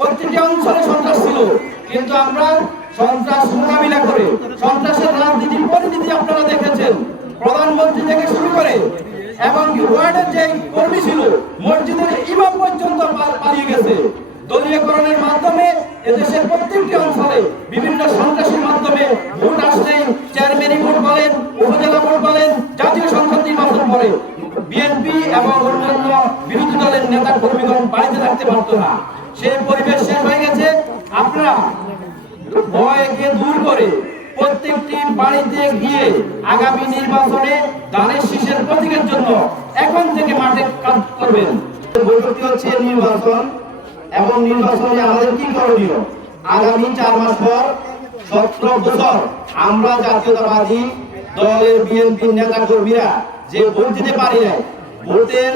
প্রত্যেকটি অঞ্চলে সন্ত্রাস ছিল। কিন্তু আমরা সন্ত্রাস মোকাবিলা করে, সন্ত্রাসের রাজনীতির পরিণতি আপনারা দেখেছেন। প্রধানমন্ত্রী থেকে শুরু করে এবং ওয়ার্ডের যে কর্মী ছিল, মসজিদের ইমাম পর্যন্ত পালিয়ে গেছে। দলীয়করণের মাধ্যমে এদেশের প্রত্যেকটি অঞ্চলে বিভিন্ন সন্ত্রাসীর মাধ্যমে ভোট আসলেই চেয়ারম্যানই ভোট বলেন উপজেলা ভোট বলেন জাতীয় সংসদ নির্বাচন করে বিএনপি এবং অন্যান্য বিরোধী দলের নেতা কর্মীগণ বাড়িতে থাকতে পারতো না। সেই পরিবেশ শেষ হয়ে গেছে। আপনারা ভয়কে দূর করে প্রত্যেকটি বাড়িতে গিয়ে আগামী নির্বাচনে ধানের শীষের প্রতীকের জন্য এখন থেকে মাঠে কাজ করবেন। বৈঠকটি হচ্ছে নির্বাচন এবং নির্বাচনে আমাদের কি করণীয়? আগামী চার মাস পর সতেরো বছর আমরা জাতীয়তাবাদী দলের বিএনপি নেতা কর্মীরা যে ভোট দিতে পারি নাই, ভোটের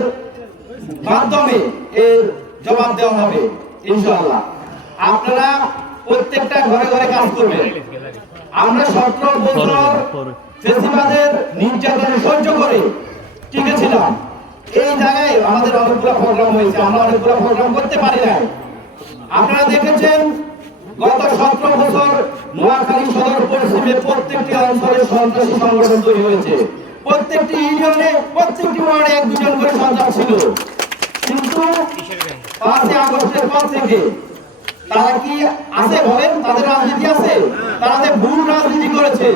মাধ্যমে এর জবাব দেওয়া হবে। ইনশাআল্লাহ। আপনারা প্রত্যেকটা ঘরে ঘরে কাজ করবেন। আমরা সতেরো বছর ফেসিবাদের নির্যাতন সহ্য করে টিকে ছিলাম এই জায়গায় আমাদের অনেকগুলো প্রোগ্রাম হয়েছে আমরা অনেকগুলো প্রোগ্রাম করতে পারি নাই। আপনারা দেখেছেন গত সতেরো বছর নোয়াখালী সদর পশ্চিমে প্রত্যেকটি অঞ্চলে সন্ত্রাসী সংগঠন তৈরি হয়েছে। প্রত্যেকটি ইউনিয়নে প্রত্যেকটি ওয়ার্ডে এক দুজন করে সন্ত্রাস ছিল। কিন্তু তারা কি আছে বলেন? তাদের রাজনীতি আছে? তারা যে ভুল রাজনীতি করেছে,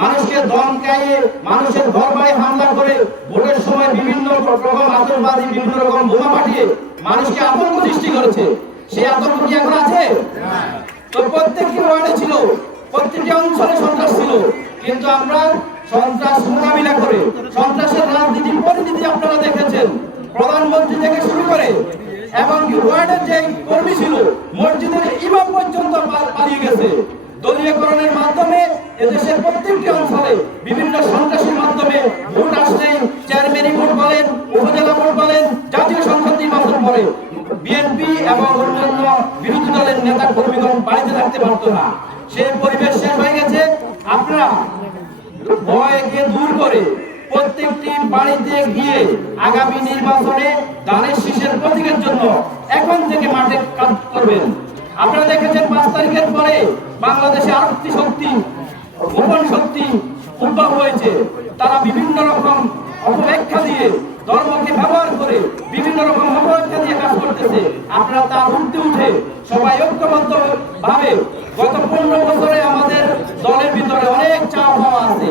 মানুষকে দমকাইয়ে মানুষের ঘর বাড়ি হামলা করে, ভোটের সময় বিভিন্ন রকম আতঙ্কবাদী, বিভিন্ন রকম বোমা পাঠিয়ে মানুষকে আতঙ্ক সৃষ্টি করেছে। সেই আতঙ্ক কি এখন আছে? তো প্রত্যেকটি ওয়ার্ডে ছিল, প্রত্যেকটি অঞ্চলে সন্ত্রাস ছিল। কিন্তু আমরা সন্ত্রাস মোকাবিলা করে, সন্ত্রাসের রাজনীতির পরিণতি আপনারা দেখেছেন। প্রধানমন্ত্রী থেকে শুরু করে এবং ওয়ার্ডের যে কর্মী ছিল, মসজিদের ইমাম পর্যন্ত পালিয়ে গেছে। দলীয়করণের মাধ্যমে এদেশের প্রত্যেকটি অঞ্চলে বিভিন্ন সন্ত্রাসীর মাধ্যমে ভোট আসলেই চেয়ারম্যানই ভোট বলেন উপজেলা ভোট বলেন জাতীয় সংসদ নির্বাচন করে বিএনপি এবং অন্যান্য বিরোধী দলের নেতা কর্মীগণ বাড়িতে থাকতে পারতো না। সেই পরিবেশ শেষ হয়ে গেছে। আপনারা ভয়কে দূর করে প্রত্যেকটি বাড়িতে গিয়ে আগামী নির্বাচনে ধানের শীষের প্রতীকের জন্য এখন থেকে মাঠে কাজ করবেন। আপনারা দেখেছেন পাঁচ তারিখের পরে বাংলাদেশে আরেকটি শক্তি, গোপন শক্তি উদ্ভব হয়েছে। তারা বিভিন্ন রকম অপব্যাখ্যা দিয়ে ধর্মকে ব্যবহার করে বিভিন্ন রকম অপব্যাখ্যা দিয়ে কাজ করতেছে। আপনারা তার উঠতে উঠে সবাই ঐক্যবদ্ধ ভাবে গত পনেরো বছরে আমাদের দলের ভিতরে অনেক চাপ হওয়া আছে।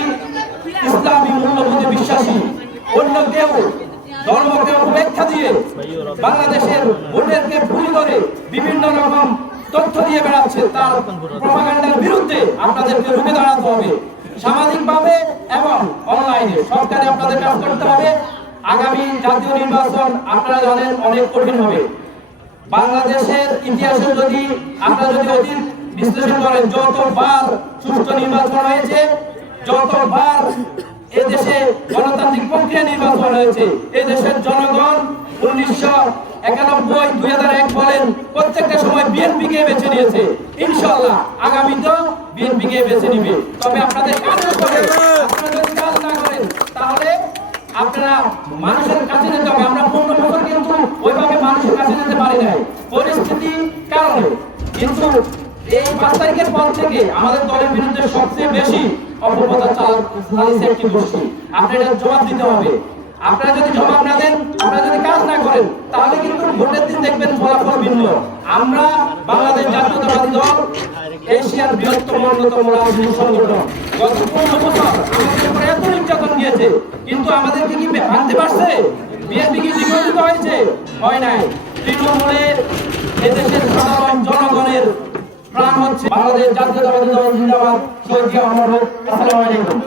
মূল্যবোধে বিশ্বাসী অন্য কেউ ধর্মকে উপেক্ষা দিয়ে বাংলাদেশের ভোটেরকে ভুল করে বিভিন্ন রকম তথ্য দিয়ে বেড়াচ্ছে তার প্রপাগান্ডার বিরুদ্ধে আপনাদেরকে রুখে দাঁড়াতে হবে। সামাজিকভাবে এবং অনলাইনে সরকারে আপনাদের কাজ করতে হবে। আগামী জাতীয় নির্বাচন আপনারা জানেন অনেক কঠিন হবে। বাংলাদেশের ইতিহাসে যদি আপনারা যদি অতীত বিশ্লেষণ করেন, যতবার সুষ্ঠু নির্বাচন হয়েছে যতবার এদেশে গণতান্ত্রিক প্রক্রিয়া নির্বাচন হয়েছে, এদেশের জনগণ উনিশশো একানব্বই, দুই হাজার এক বলেন, প্রত্যেকটা সময় বেছে নিয়েছে। ইনশাল্লাহ বেছে নিবে। তবে আপনাদের কাজ যদি কাজ না করেন, তাহলে আপনারা মানুষের কাছে যেতে হবে। আমরা বছর কিন্তু ওইভাবে মানুষের কাছে যেতে পারি নাই। পরিস্থিতি কারণে। কিন্তু এই পাঁচ তারিখের পর থেকে আমাদের দলের বিরুদ্ধে সবচেয়ে বেশি অপপ্রচার একটি গোষ্ঠী এটা জবাব দিতে হবে। আপনারা যদি জবাব না দেন, আপনারা যদি কাজ না করেন, তাহলে কিন্তু ভোটের দিন দেখবেন ফলাফল ভিন্ন। আমরা বাংলাদেশ জাতীয়তাবাদী দল, এশিয়ার বৃহত্তম অন্যতম সংগঠন। গত পনেরো বছর আমাদের উপরে এত নির্যাতন দিয়েছে কিন্তু আমাদেরকে কি পারছে? বিএনপি কি নিবন্ধিত হয়েছে? হয় নাই। তৃণমূলের এদেশের সাধারণ জনগণের প্রাণ হচ্ছে বাংলাদেশ জাতীয়তাবাদী দল জিন্দাবাদ। সৈয়দ জিয়া হোক। আসসালামু আলাইকুম।